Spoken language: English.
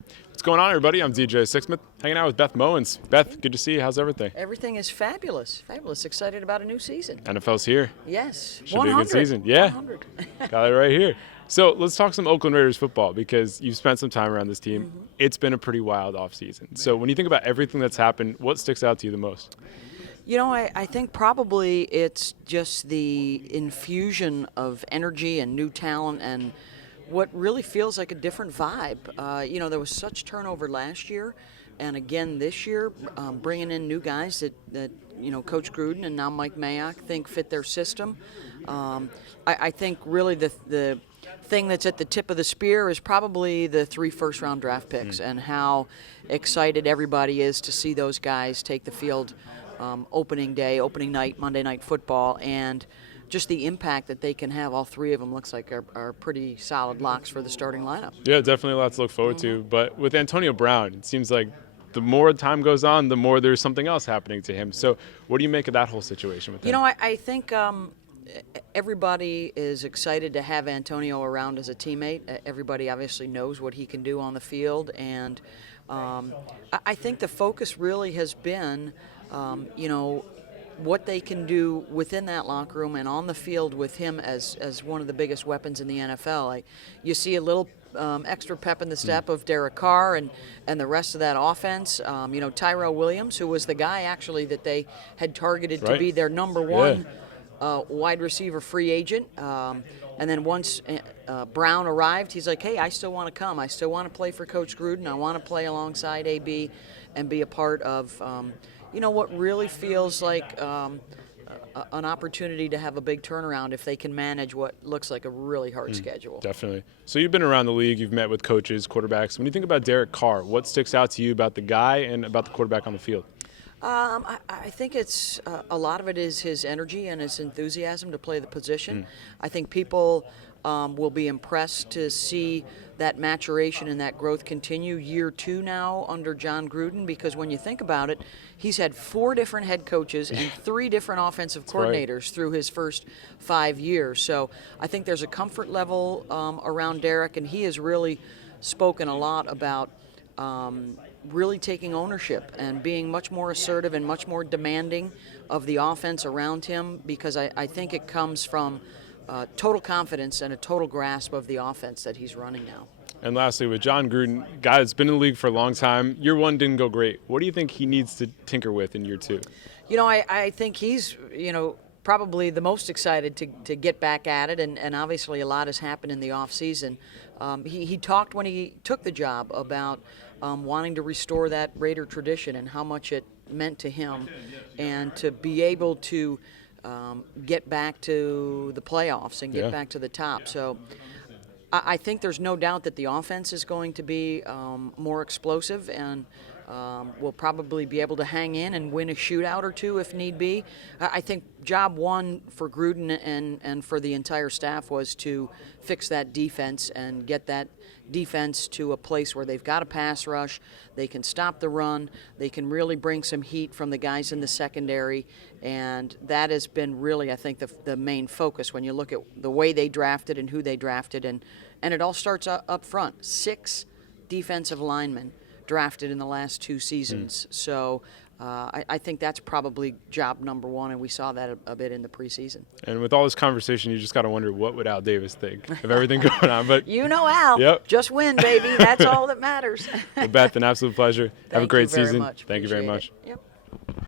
What's going on, everybody? I'm DJ Sixsmith, hanging out with Beth Mowins. Beth, good to see you. How's everything? Everything is fabulous. Fabulous. Excited about a new season. NFL's here. Yes. Should be a good season. Yeah. 100. Got it right here. So let's talk some Oakland Raiders football because you've spent some time around this team. Mm-hmm. It's been a pretty wild offseason. So when you think about everything that's happened, what sticks out to you the most? I think probably it's just the infusion of energy and new talent and what really feels like a different vibe. There was such turnover last year, and again this year, bringing in new guys that Coach Gruden and now Mike Mayock think fit their system. I think really the thing that's at the tip of the spear is probably the 3 first-round draft picks and how excited everybody is to see those guys take the field opening night, Monday Night Football, and just the impact that they can have. All 3 of them looks like are pretty solid locks for the starting lineup. Yeah, definitely a lot to look forward to. But with Antonio Brown, it seems like the more time goes on, the more there's something else happening to him. So what do you make of that whole situation with him? I think everybody is excited to have Antonio around as a teammate. Everybody obviously knows what he can do on the field. And I think the focus really has been, what they can do within that locker room and on the field with him as one of the biggest weapons in the NFL. You see a little extra pep in the step of Derek Carr and the rest of that offense. Tyrell Williams, who was the guy actually that they had targeted to be their number one wide receiver free agent. And then once Brown arrived, he's like, hey, I still want to come. I still want to play for Coach Gruden. I want to play alongside AB and be a part of what really feels like an opportunity to have a big turnaround if they can manage what looks like a really hard schedule. Definitely. So you've been around the league. You've met with coaches, quarterbacks. When you think about Derek Carr, what sticks out to you about the guy and about the quarterback on the field? I think it's a lot of it is his energy and his enthusiasm to play the position. I think people will be impressed to see that maturation and that growth continue year 2 now under Jon Gruden, because when you think about it, he's had 4 different head coaches and 3 different offensive coordinators through his first 5 years. So I think there's a comfort level around Derek, and he has really spoken a lot about really taking ownership and being much more assertive and much more demanding of the offense around him, because I think it comes from total confidence and a total grasp of the offense that he's running now. And lastly, with Jon Gruden, guy that's been in the league for a long time, year 1 didn't go great. What do you think he needs to tinker with in year 2? I think he's, probably the most excited to get back at it, and obviously a lot has happened in the offseason. He talked when he took the job about wanting to restore that Raider tradition and how much it meant to him, and to be able to get back to the playoffs and get back to the top. So I think there's no doubt that the offense is going to be more explosive, and we'll probably be able to hang in and win a shootout or 2 if need be. I think job 1 for Gruden and for the entire staff was to fix that defense and get that defense to a place where they've got a pass rush, they can stop the run, they can really bring some heat from the guys in the secondary, and that has been really, I think, the main focus when you look at the way they drafted and who they drafted, and it all starts up front. 6 defensive linemen drafted in the last 2 seasons. So I think that's probably job number 1, and we saw that a bit in the preseason. And with all this conversation, you just got to wonder, what would Al Davis think of everything going on? But Al, just win, baby. That's all that matters. Well, Beth, an absolute pleasure. Have a great season. Much. Thank you very Appreciate much. It. Yep.